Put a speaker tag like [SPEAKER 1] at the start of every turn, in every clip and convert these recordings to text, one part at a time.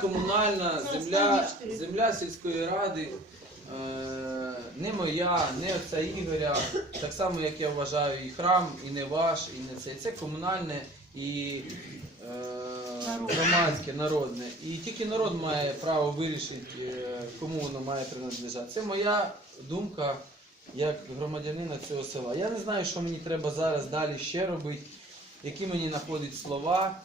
[SPEAKER 1] комунальна, земля, земля сільської ради. е, Не моя, не отця Ігоря, так само як я вважаю, і храм, і не ваш, і не це. Це комунальне і е, громадське, народне. І тільки народ має право вирішити, е, кому воно має принадлежати. Це моя думка як громадянина цього села. Я не знаю, що мені треба зараз далі ще робити, які мені знаходять слова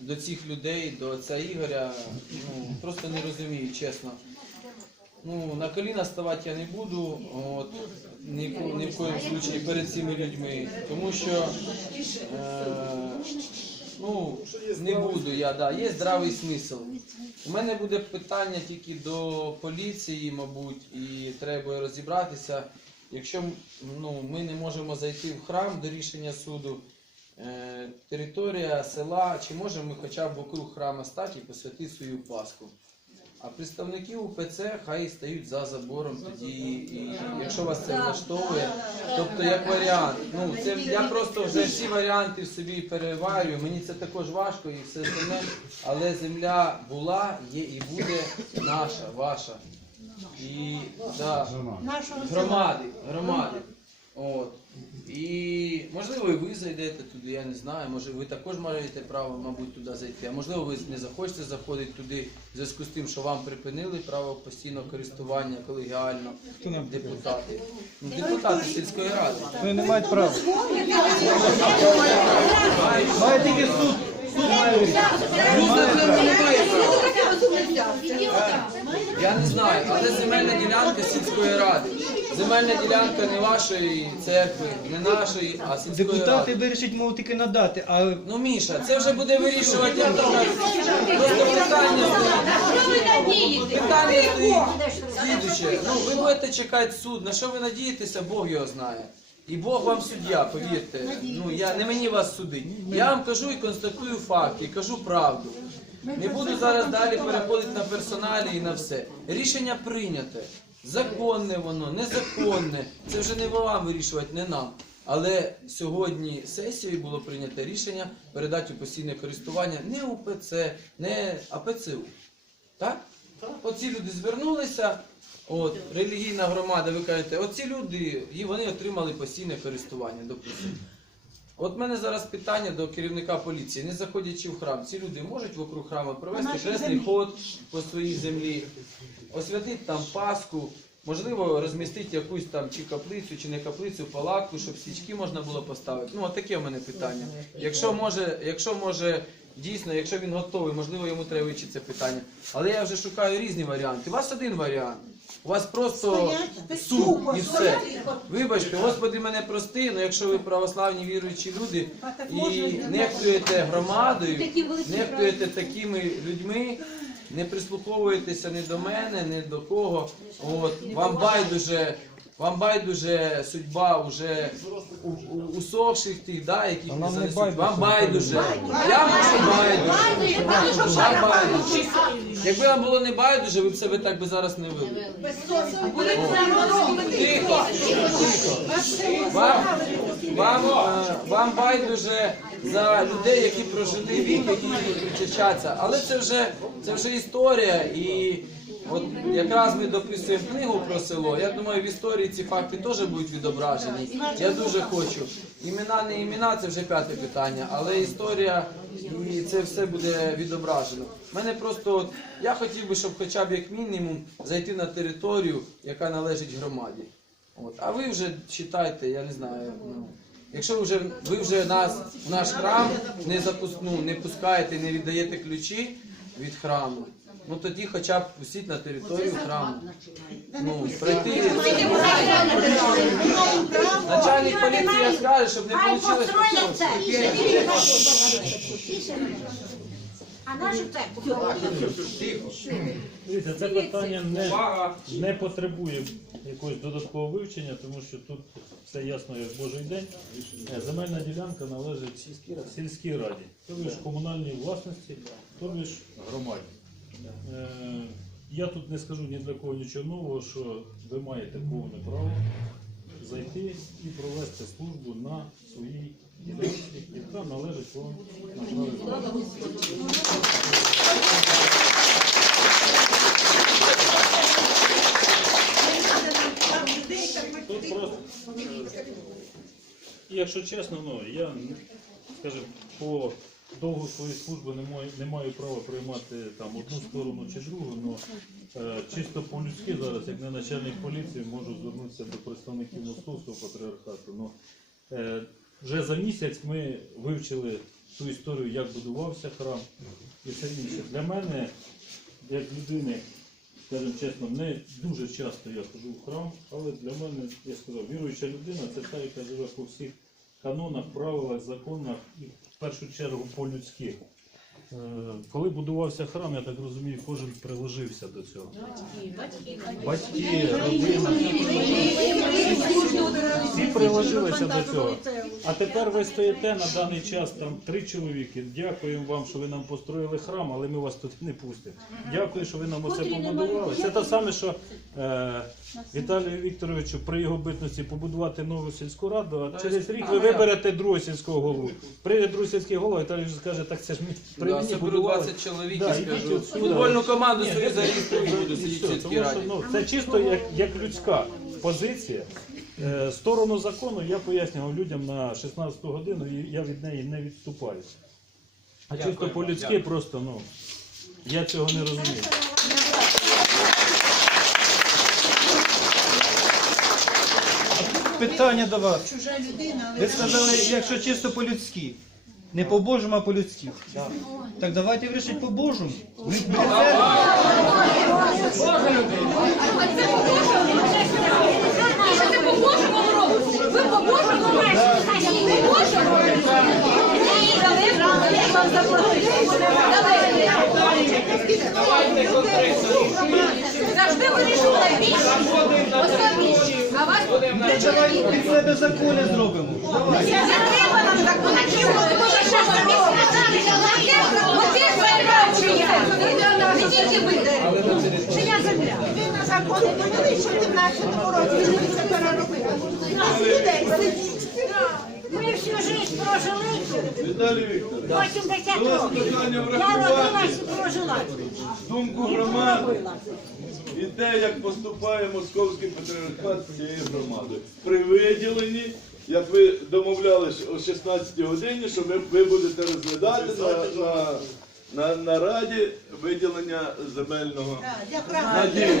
[SPEAKER 1] до цих людей, до отця Ігоря. Ну, просто не розумію, чесно. Ну, на коліна ставати я не буду, от, ні, ні в коєму случаї перед цими людьми, тому що е, ну, не буду я, да, є здравий смисл. У мене буде питання тільки до поліції, мабуть, і треба розібратися. Якщо ну, ми не можемо зайти в храм до рішення суду, е, територія села, чи можемо ми хоча б вокруг храма стати і посвятити свою Пасху? А представники УПЦ хай стають за забором тоді, і якщо вас це влаштовує, тобто як варіант. Ну це я просто вже всі варіанти в собі переварюю. Мені це також важко і все остальне, але земля була, є і буде наша, ваша. І да, громади, громади. От. І можливо і ви зайдете туди, я не знаю. Може ви також маєте право, мабуть, туди зайти. А можливо, ви не захочете заходити туди в зв'язку з тим, що вам припинили право постійного користування колегіально
[SPEAKER 2] Хто нам
[SPEAKER 1] депутати. Ну, депутати сільської ради.
[SPEAKER 2] Вони не мають права. Має тільки суд. Суд має.
[SPEAKER 1] Я не знаю, але земельна ділянка сільської ради. Земельна ділянка не вашої церкви, не нашої, а сільської
[SPEAKER 2] Депутати
[SPEAKER 1] ради.
[SPEAKER 2] вирішать, мов тільки надати, а
[SPEAKER 1] Ну, Міша, це вже буде вирішувати. Просто питання стоїть. Питання стоїть слідуче. Ну, ви будете чекати суд. На що ви надієтеся, Бог його знає. І Бог вам суддя, повірте. Ну я не мені вас судить. Я вам кажу і констатую факти, і кажу правду. Не буду зараз далі переходити на персоналі і на все. Рішення прийняте. Законне воно, незаконне. Це вже не вам вирішувати, не нам. Але сьогодні сесією було прийнято рішення передати у постійне користування не УПЦ, не АПЦУ. Так? Оці люди звернулися, от, релігійна громада, ви кажете, оці люди, і вони отримали постійне користування, допустимо. От в мене зараз питання до керівника поліції. Не заходячи в храм, ці люди можуть вокруг храму провести хресний ход по своїй землі, освятити там Пасху, можливо, розмістити якусь там чи каплицю, чи не каплицю, палатку, щоб свічки можна було поставити. Ну, от таке в мене питання. Якщо може, якщо може, дійсно, якщо він готовий, можливо, йому треба вивчити це питання. Але я вже шукаю різні варіанти. У вас один варіант. У вас просто суд і все. Вибачте, Господи, мене прости, але якщо ви православні віруючі люди і нехтуєте громадою, нехтуєте такими людьми, не прислуховуєтеся ні до мене, ні до кого. От, вам байдуже, вам байдуже судьба уже у, у, усохших тих, да, яких не
[SPEAKER 2] нам не
[SPEAKER 1] занесуть.
[SPEAKER 2] байдуже.
[SPEAKER 1] Вам байдуже. Я можу байдуже. Вам байдуже. Якби вам було не байдуже, ви б себе так би зараз не вели. Тихо, тихо. Вам, вам, е, вам байдуже за людей, які прожили вік, які причащатися. Але це вже, це вже історія. І от якраз ми дописуємо книгу про село. Я думаю, в історії ці факти теж будуть відображені. Я дуже хочу. Імена, не імена, це вже п'яте питання, але історія і це все буде відображено. Мене просто от, я хотів би, щоб хоча б як мінімум зайти на територію, яка належить громаді. От. А ви вже читайте, я не знаю. Ну, якщо вже ви вже нас в наш храм не запус, ну, не пускаєте, не віддаєте ключі від храму, ну тоді хоча б пустіть на територію храму. Ну, пройти. Начальник поліції скаже, щоб не вийшло.
[SPEAKER 3] це. А нашу церкву.
[SPEAKER 4] Дивіться, це питання не, не потребує якогось додаткового вивчення, тому що тут все ясно як Божий день. Е, Земельна ділянка належить сільській раді, тобто ж комунальній власності, тобто ж громаді. Е, я тут не скажу ні для кого нічого нового, що ви маєте повне право зайти і провести службу на своїй ділянці, яка належить вам на е, якщо чесно, ну я скажімо, по довгу своєї служби не маю, не маю права приймати там одну сторону чи другу. Ну е, чисто по-людськи зараз, як не начальник поліції, можу звернутися до представників московського патріархату. Ну, е, вже за місяць ми вивчили ту історію, як будувався храм і все інше. Для мене, як людини, скажімо чесно, не дуже часто я ходжу в храм, але для мене, я сказав, віруюча людина це та, яка живе по всіх канонах, правилах, законах і в першу чергу по-людськи. Е, Коли будувався храм, я так розумію, кожен приложився до цього. Батьки, родина. Всі приложилися до цього. А тепер ви стоїте на даний час там три чоловіки. Дякуємо вам, що ви нам построїли храм, але ми вас тут не пустимо. Дякую, що ви нам оце побудували. Це те саме, що е, Віталію Вікторовичу при його битності побудувати нову сільську раду, а через рік ви виберете другого сільського голову. Прийде другий сільський голова, Віталій вже скаже, так це ж ми мені
[SPEAKER 1] соберу 20 чоловік
[SPEAKER 4] Да,
[SPEAKER 1] і
[SPEAKER 4] ідіть
[SPEAKER 1] скажу.
[SPEAKER 4] отсюда.
[SPEAKER 1] Футбольну команду
[SPEAKER 4] Ні,
[SPEAKER 1] свою зареєструю буду
[SPEAKER 4] І
[SPEAKER 1] сидіти в
[SPEAKER 4] все,
[SPEAKER 1] сільській
[SPEAKER 4] тому що,
[SPEAKER 1] раді.
[SPEAKER 4] ну, це чисто як, як людська позиція. Е, Сторону закону я пояснював людям на 16 годину, і я від неї не відступаю. А чисто по-людськи просто, ну, я цього не розумію.
[SPEAKER 2] Питання до вас. Ви сказали, якщо чисто по-людськи. Не по-божому, а по-людськи. Так давайте вирішити по-божому. Ми?
[SPEAKER 5] Ви по-божому. Завжди вирішували більше. Особі. А вас
[SPEAKER 2] під себе закони зробимо.
[SPEAKER 5] Не треба нам так. Вона чого? Тому що що ви Оце земля чия. Не тільки ви. Чия земля?
[SPEAKER 3] Ви на закони довели, що в 17 році ви це переробили. У нас людей сидіть.
[SPEAKER 6] Ми всю життя прожили,
[SPEAKER 7] Віталій Вікторович,
[SPEAKER 6] 80 років. Я родилась і прожила.
[SPEAKER 7] думку громади і те, як поступає московський патріархат з цією громадою. При виділенні, як ви домовлялись о 16 годині, що ви, ви будете розглядати на, на, на, на раді виділення земельного наділу.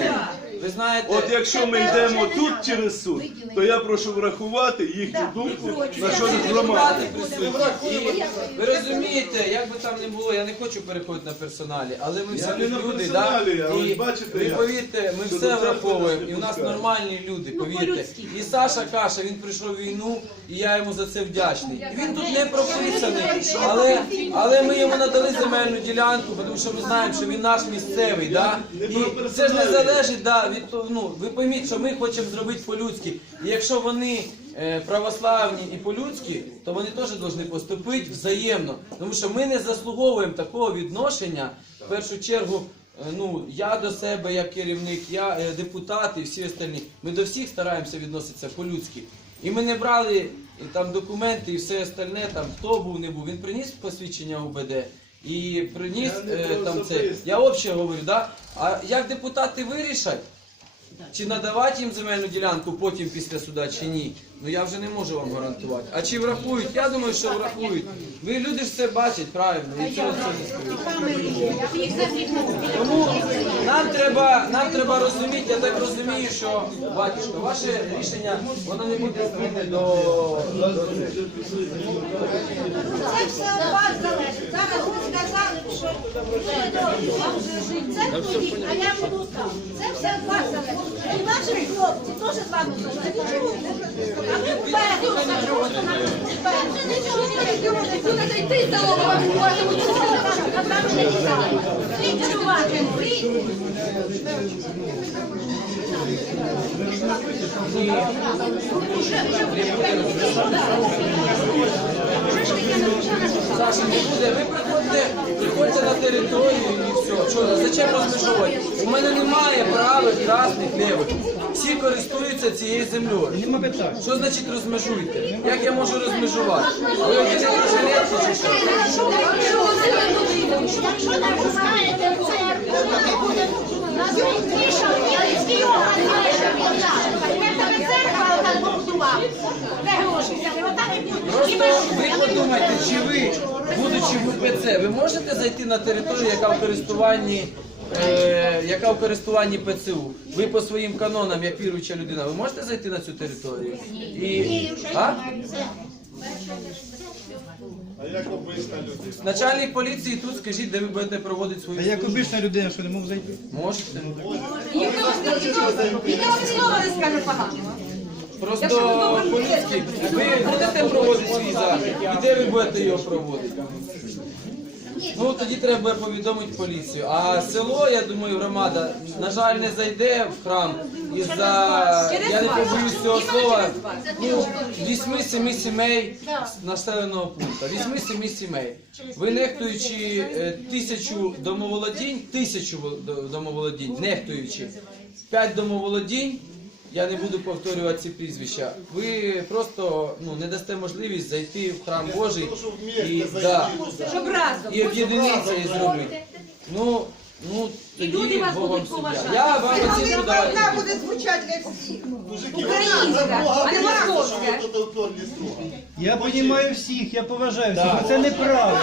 [SPEAKER 1] Ви знаєте,
[SPEAKER 7] От якщо ми йдемо тут через суд, то я прошу врахувати їхню думку на що громади.
[SPEAKER 1] присутні. Ви розумієте, як би там не було, я не хочу переходити на персоналі, але ми всі
[SPEAKER 7] не на
[SPEAKER 1] люди,
[SPEAKER 7] персоналі, а ви
[SPEAKER 1] і
[SPEAKER 7] бачите,
[SPEAKER 1] ви
[SPEAKER 7] як?
[SPEAKER 1] повірте, ми все
[SPEAKER 7] церкви
[SPEAKER 1] враховуємо,
[SPEAKER 7] нас не
[SPEAKER 1] і у нас
[SPEAKER 7] пускають.
[SPEAKER 1] нормальні люди, повірте. І Саша Каша, він пройшов війну, і я йому за це вдячний. Він тут не прописаний, але, але ми йому надали земельну ділянку, тому що ми знаємо, що він наш місцевий. Да? І це ж не залежить да, від того, ну, ви пойміть, що ми хочемо зробити по-людськи. І якщо вони е, православні і по-людськи, то вони теж повинні поступити взаємно. Тому що ми не заслуговуємо такого відношення, в першу чергу, е, ну, я до себе як керівник, я е, депутат і всі остальні. Ми до всіх стараємося відноситися по-людськи. І ми не брали е, там документи і все остальне, там хто був, не був. Він приніс посвідчення УБД і приніс
[SPEAKER 7] Я не
[SPEAKER 1] е,
[SPEAKER 7] про
[SPEAKER 1] там це.
[SPEAKER 7] особисте.
[SPEAKER 1] Я взагалі говорю, да? А як депутати вирішать, чи надавати їм земельну ділянку потім після суда, чи ні, ну я вже не можу вам гарантувати. А чи врахують? Я думаю, що врахують. Ви люди ж все бачать правильно, нічого цього не скажу. Тому нам треба, нам треба розуміти, я так розумію, що батюшко, ваше рішення воно не буде змінне до, до
[SPEAKER 3] Це все від вас залежить. Зараз ви сказали, що ви добрі, вам вже жить. Це ходіть, а я буду там. Це все від вас залежить. І наші хлопці теж з вами залежать.
[SPEAKER 1] Саша, не буде. Ви приходьте, приходьте на територію і все. Що, зачем розмежовувати? У мене немає правих, красних, лівих. Всі користуються цією землею. Що значить розмежуйте? Як я можу розмежувати? Ви один жилетки чи що?
[SPEAKER 3] Якщо не пускаєте церкву, то не буде орган. Церква отак побудував, де гроші взяли, отак і
[SPEAKER 1] подумайте, чи ви, будучи в УПЦ, ви можете зайти на територію, яка в користуванні, е, яка в користуванні ПЦУ? Ви по своїм канонам, як віруюча людина, ви можете зайти на цю територію? І, а? Начальник поліції тут скажіть, де ви будете проводити свою.
[SPEAKER 2] А як
[SPEAKER 1] службу.
[SPEAKER 2] обична людина, що не мов зайти?
[SPEAKER 1] Можете.
[SPEAKER 5] Ніхто слова не скаже поганого.
[SPEAKER 1] Просто по-людськи, ви будете проводити свій захід, і де ви будете його проводити? Ну тоді треба повідомити поліцію. А село, я думаю, громада, на жаль, не зайде в храм із-за, я не побоюсь цього слова, ну, вісьми-семи сімей населеного пункту. Вісьми-семи сімей. Ви нехтуючи е, тисячу домоволодінь, тисячу во- домоволодінь, нехтуючи п'ять домоволодінь, я не буду повторювати ці прізвища. Ви просто ну, не дасте можливість зайти в храм Божий і, да,
[SPEAKER 5] Щоб разом.
[SPEAKER 1] і і зробити. Ну, ну
[SPEAKER 5] люди
[SPEAKER 1] тоді
[SPEAKER 5] вас
[SPEAKER 1] Богом
[SPEAKER 5] будуть
[SPEAKER 1] суддя.
[SPEAKER 5] поважати.
[SPEAKER 1] Я вам оцінку давати. не буду.
[SPEAKER 8] буде звучати для всіх.
[SPEAKER 5] Українська, а не московська.
[SPEAKER 2] Я розумію всіх, я поважаю всіх, але це неправильно.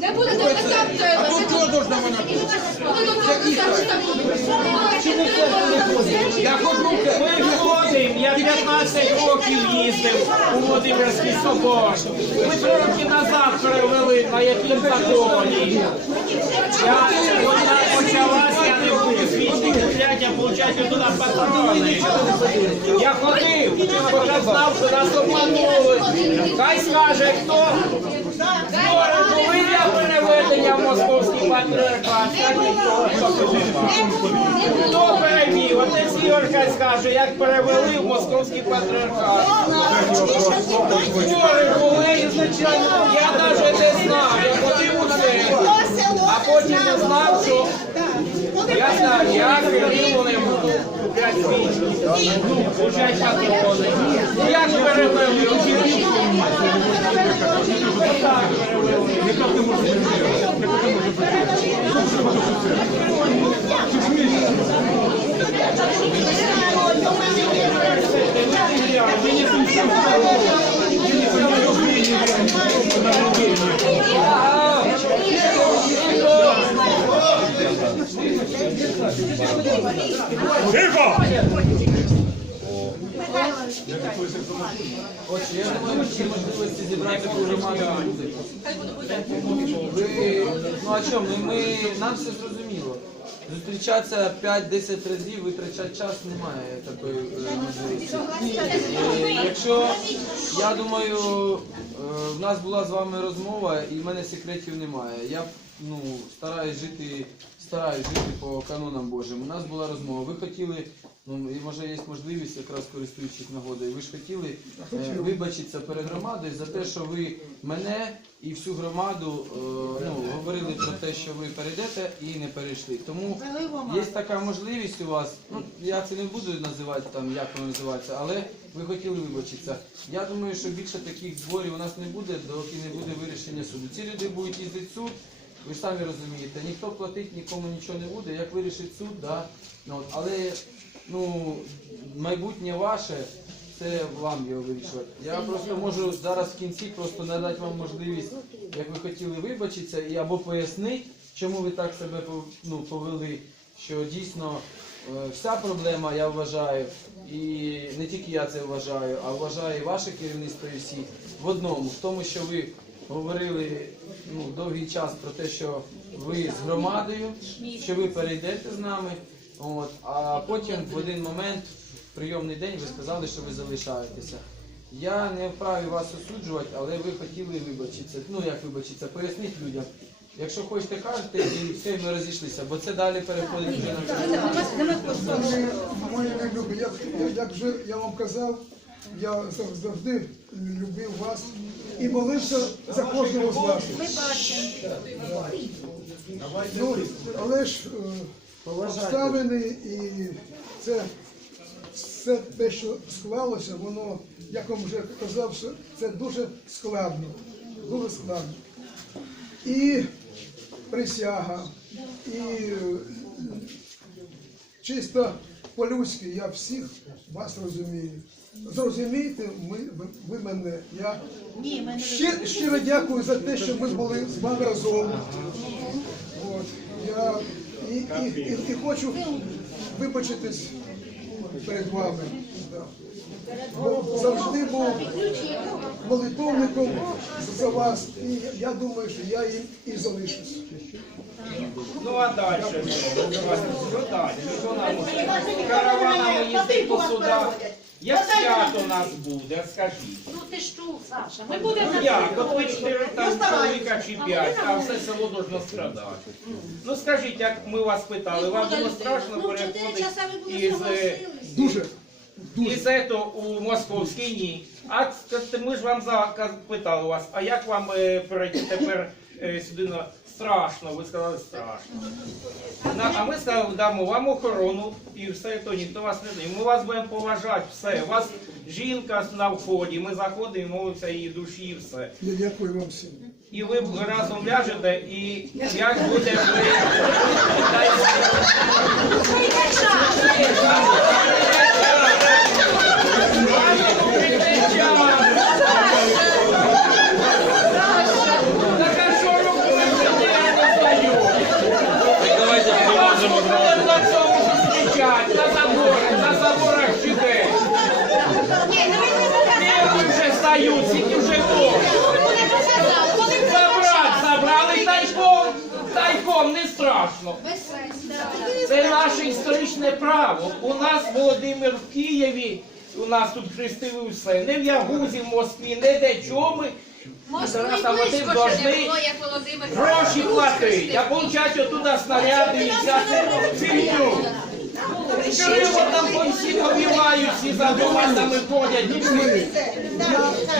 [SPEAKER 5] Не буде.
[SPEAKER 9] А тут чого должна вона бути? Я ходжу.
[SPEAKER 10] Ми ходимо, я 15 років їздив у Володимирський собор. Ми три роки назад перевели на яким законі. Я, вона почалася, я не буду свічні куплять, я туди патрони. Я ходив, бо я знав, що нас обманули. Хай скаже, хто збори були переведення в московський патріархат. Хто, хто перевів? Ігор хай скаже, як перевели в московський патріархат. Збори були, звичайно, я навіть не знав, я ходив у церкву, а потім узнав, що я знаю, я Кирило не буду купляти так купляти патрони. Ну, Як перевели? Отак перевели.
[SPEAKER 1] Отже, я думаю, що можливості зібрати громаду не. Ви, ну а чому? Ми, ми, нам все зрозуміло. Зустрічатися 5-10 разів, витрачати час немає такої е, можливості. Е, Якщо, я думаю, е, в нас була з вами розмова і в мене секретів немає. Я ну, стараюсь жити, стараюсь жити по канонам Божим. У нас була розмова. Ви хотіли, ну і може є можливість, якраз користуючись нагодою, ви ж хотіли е, вибачитися перед громадою за те, що ви мене і всю громаду е, ну, говорили про те, що ви перейдете і не перейшли. Тому є така можливість у вас. Ну я це не буду називати там, як воно називається, але ви хотіли вибачитися. Я думаю, що більше таких зборів у нас не буде, доки не буде вирішення суду. Ці люди будуть їздити в суд. Ви ж самі розумієте, ніхто платить нікому нічого не буде. Як вирішить суд, да. Ну, але ну, майбутнє ваше, це вам його вирішувати. Я просто можу зараз в кінці просто надати вам можливість, як ви хотіли вибачитися, і або пояснити, чому ви так себе ну, повели, що дійсно е, вся проблема, я вважаю, і не тільки я це вважаю, а вважаю і ваше керівництво і всі в одному, в тому, що ви говорили ну, довгий час про те, що ви з громадою, що ви перейдете з нами. От, а потім в один момент, в прийомний день, ви сказали, що ви залишаєтеся. Я не вправі вас осуджувати, але ви хотіли вибачитися. Ну як вибачитися, поясніть людям. Якщо хочете, кажете, і все, і ми розійшлися, бо це далі переходить вже на
[SPEAKER 9] Мої любі, як, як вже я вам казав, я завжди любив вас і молився за кожного з вас. Ну, але ж е, обставини і це все те, що склалося, воно, як вам вже казав, що це дуже складно. Дуже складно. І присяга, і чисто по-людськи я всіх вас розумію. Зрозумійте ми, ви, ви мене. Я щиро, щиро дякую за те, що ми були з вами разом. От, я і, і, і, і хочу вибачитись перед вами. Бо завжди був молитовником за вас, і я думаю, що я їм і залишусь.
[SPEAKER 10] Ну а далі? Що далі? Що нам караванами їздить по судах? Як свято у нас буде, скажіть.
[SPEAKER 3] Ну ти ж чув, Саша. Ми будемо
[SPEAKER 10] Ну як, от ви чотири там чоловіка чи п'ять, а все село должно страдати. Ну скажіть, як ми вас питали, вам було страшно
[SPEAKER 5] Ну, в чотири
[SPEAKER 10] переходити
[SPEAKER 5] часа ви були
[SPEAKER 10] із, е,
[SPEAKER 5] согласились.
[SPEAKER 9] Дуже.
[SPEAKER 10] із ето у московський ні. А ми ж вам за- питали вас, а як вам е, перейти тепер е, сюди на страшно? Ви сказали страшно. На- а ми сказали, дамо вам охорону і все, то ніхто вас не знає. Ми вас будемо поважати, все. У вас жінка на вході, ми заходимо, і молимося її душі, все.
[SPEAKER 9] Я дякую вам всім.
[SPEAKER 10] І ви разом ляжете, і як буде ви. Дай а що робити? Я не знаю.
[SPEAKER 8] Давайте поможемо.
[SPEAKER 10] Будемо на цьому зустрічати, на заборах, на заборах чide. Люди вже стають, скільки вже було. Забрати, забрали тайком, тайком не страшно. Це наше історичне право. У нас Володимир в Києві, у нас тут хрестили усе. Не в Ягузі, в Москві, не де чому. Зараз а вони повинні гроші платити, а получать оттуда снаряди і всяку фігню. Криво там по всі повівають, всі за домами ходять.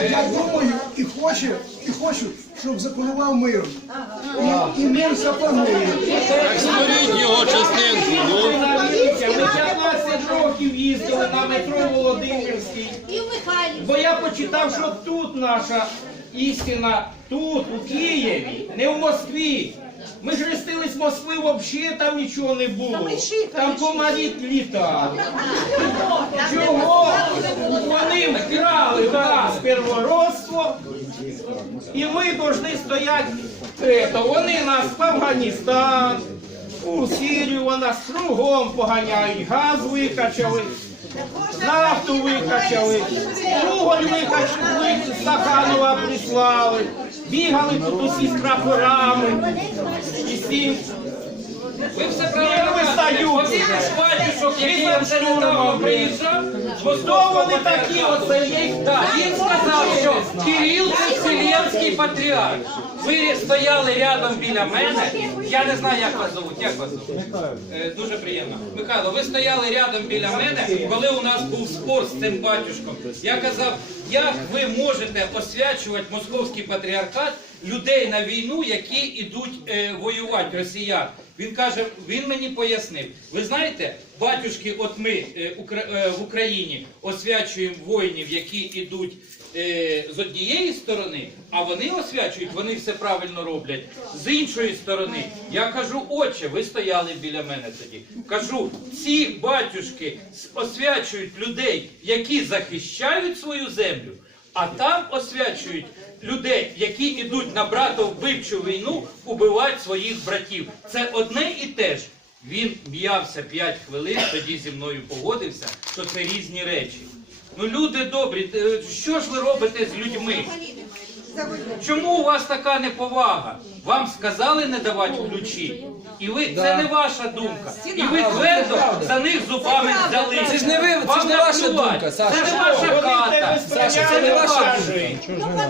[SPEAKER 9] Я, я думаю і хочу, і хочу, щоб запанував мир. І, і мир запанує.
[SPEAKER 8] Створіть його частинку.
[SPEAKER 10] Навіться, Ми 15 років їздили на метро Володимирський.
[SPEAKER 5] І в Михайлівську.
[SPEAKER 10] Бо я почитав, що тут наша істина, тут, у Києві, не в Москві. Ми ж хрестились з Москви, взагалі там нічого не було. Там комарі літали. Чого? Вони вкрали в нас первородство, і ми повинні стояти. Ето, вони нас в Афганістан, у Сирію вони нас кругом поганяють, газ викачали. Нафту викачали, уголь викачали, Стаханова прислали, бігали тут усі з прапорами. І всім.
[SPEAKER 8] Ви все
[SPEAKER 10] правильно вистають.
[SPEAKER 8] Батюшок, який вам ще недавно приїжджав,
[SPEAKER 10] Хто вони такі? Оце є
[SPEAKER 8] Так, він сказав, що Кирил це Вселенський патріарх. Ви стояли рядом біля мене. Я не знаю, як вас зовуть. Як вас зовуть? Е, Дуже приємно. Михайло, ви стояли рядом біля мене, коли у нас був спор з цим батюшком. Я казав, як ви можете освячувати московський патріархат людей на війну, які йдуть е, воювати росіян. Він каже, він мені пояснив. Ви знаєте, батюшки, от ми е, е, в Україні освячуємо воїнів, які йдуть е, з однієї сторони, а вони освячують, вони все правильно роблять. З іншої сторони, я кажу, отче, ви стояли біля мене тоді. Кажу, ці батюшки освячують людей, які захищають свою землю, а там освячують людей, які йдуть на братовбивчу війну, убивають своїх братів. Це одне і те ж. Він м'явся 5 хвилин, тоді зі мною погодився, що це різні речі. Ну, люди добрі, е, що ж ви робите з людьми? Чому у вас така неповага? Вам сказали не давати ключі, і ви це не ваша думка. І ви твердо за них зубами взяли.
[SPEAKER 1] Це ж не ви- це ж не ваша думка, Саша.
[SPEAKER 8] Це не ваша хата.
[SPEAKER 1] Саша, це не ваша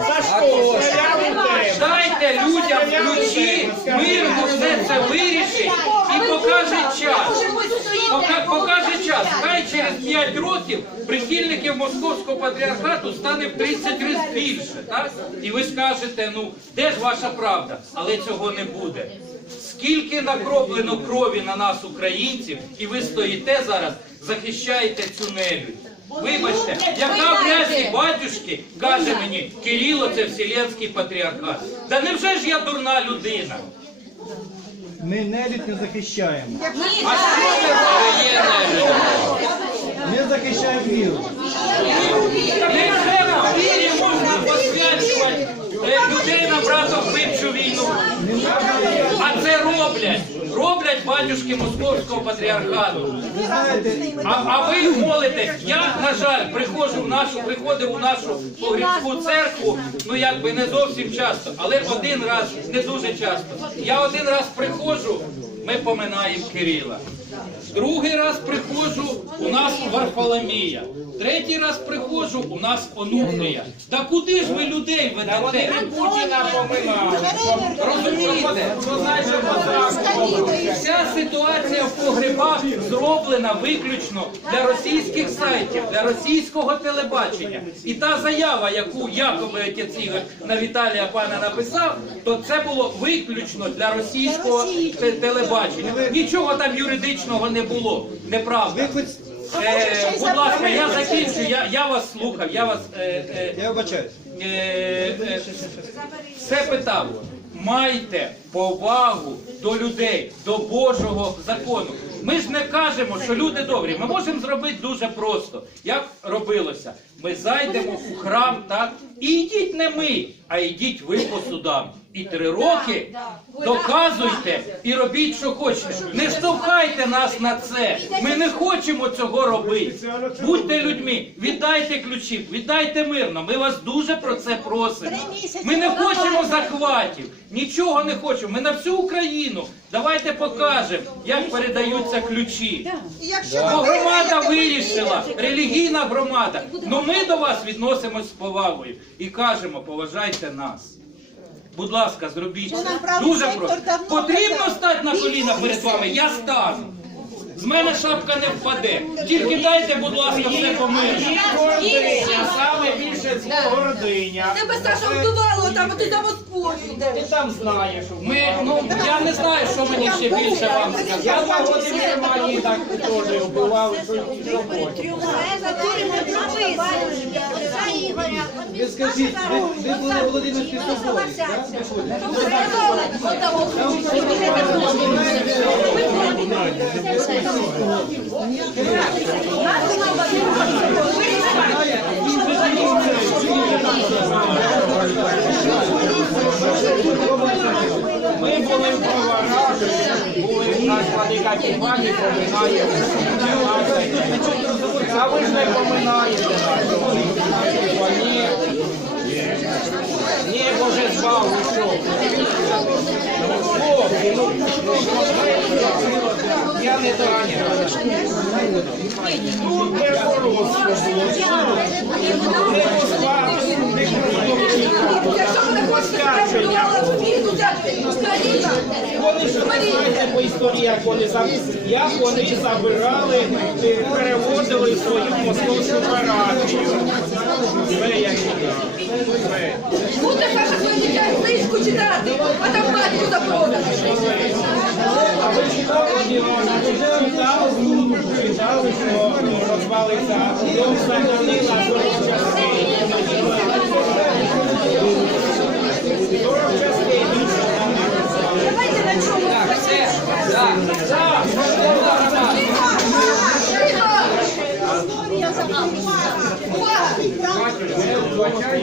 [SPEAKER 10] Сашко,
[SPEAKER 8] Дайте людям ключі, мирно все це вирішить і покаже час. Пока, покаже час. Хай через 5 років прихильників московського патріархату стане в 30 разів більше. Так? І ви скажете, ну де ж ваша правда? Але цього не буде. Скільки накроплено крові на нас, українців, і ви стоїте зараз, захищаєте цю нелюдь. Вибачте, яка в рясі батюшки каже мені, Кирило це Вселенський патріархат. Да невже ж я дурна людина?
[SPEAKER 2] Ми нелюдь не захищаємо. Ми захищаємо віру.
[SPEAKER 8] Невже в вірі можна посвячувати е, людей на братовбивчу війну? А це роблять. Роблять батюшки Московського патріархату. А, а ви молитесь. Я, на жаль, приходжу в нашу, приходив у нашу погрібську церкву, ну якби не зовсім часто, але один раз, не дуже часто. Я один раз приходжу, ми поминаємо Кирила. Другий раз приходжу, у нас Варфоломія. Третій раз приходжу, у нас Онуфрія. Та куди ж ви людей ведете? Путіна. Розумієте? Вся ситуація в погребах зроблена виключно для російських сайтів, для російського телебачення. І та заява, яку якоби отець Ігор на Віталія пана написав, то це було виключно для російського телебачення. Нічого там юридичного не було. Неправда.
[SPEAKER 2] ви хоч...
[SPEAKER 8] Е, будь ласка, я закінчу. Я, я вас слухав. Я вас е, е,
[SPEAKER 2] Я вибачаюсь.
[SPEAKER 8] е, е, все питав. Майте повагу до людей, до Божого закону. Ми ж не кажемо, що люди добрі. Ми можемо зробити дуже просто. Як робилося? Ми зайдемо у храм, так? І йдіть не ми, а йдіть ви по судам. І три роки доказуйте і робіть, що хочете. Не штовхайте нас на це. Ми не хочемо цього робити. Будьте людьми, віддайте ключі, віддайте мирно. Ми вас дуже про це просимо. Ми не хочемо захватів, нічого не хочемо. Ми на всю Україну. Давайте покажемо, як передаються ключі. Бо громада вирішила, релігійна громада. Ну ми до вас відносимось з повагою і кажемо, поважайте нас. Будь ласка, зробіть це. Дуже просто. Потрібно стати на коліна перед вами. Я стану. З мене шапка не впаде. Тільки дайте, будь ласка, все помирно. Гординя, саме більше зло гординя.
[SPEAKER 5] Тебе Саша вбивало там, а ти за Москвою йдеш.
[SPEAKER 8] Ти там знаєш. Ми, ну, я не знаю, що мені ще більше вам сказати. Я два роки в Германії так теж вбивав, що що хоче.
[SPEAKER 2] Ви скажіть, ви, ви були у Володимирській соборі, так?
[SPEAKER 8] Ми були в Броварах, були нас владика Кіпані, поминаємо. А ви ж не поминаєте нас. Ні. Ні, Боже, звав, ви що? Хлопці, ну, Я не доганяю. Тут не воровство. Не Москва, не Вони ж по історії, як вони як вони забирали, е, переводили свою московську ви.
[SPEAKER 5] Буде Саша своїм дітям книжку читати, а там батьку запродати.
[SPEAKER 8] А ви читали, читали, читали, що розвалиться дом Сатанина 40 частин. 40 частин.
[SPEAKER 5] Давайте на чому. Так, все.
[SPEAKER 8] Так,
[SPEAKER 5] Увага!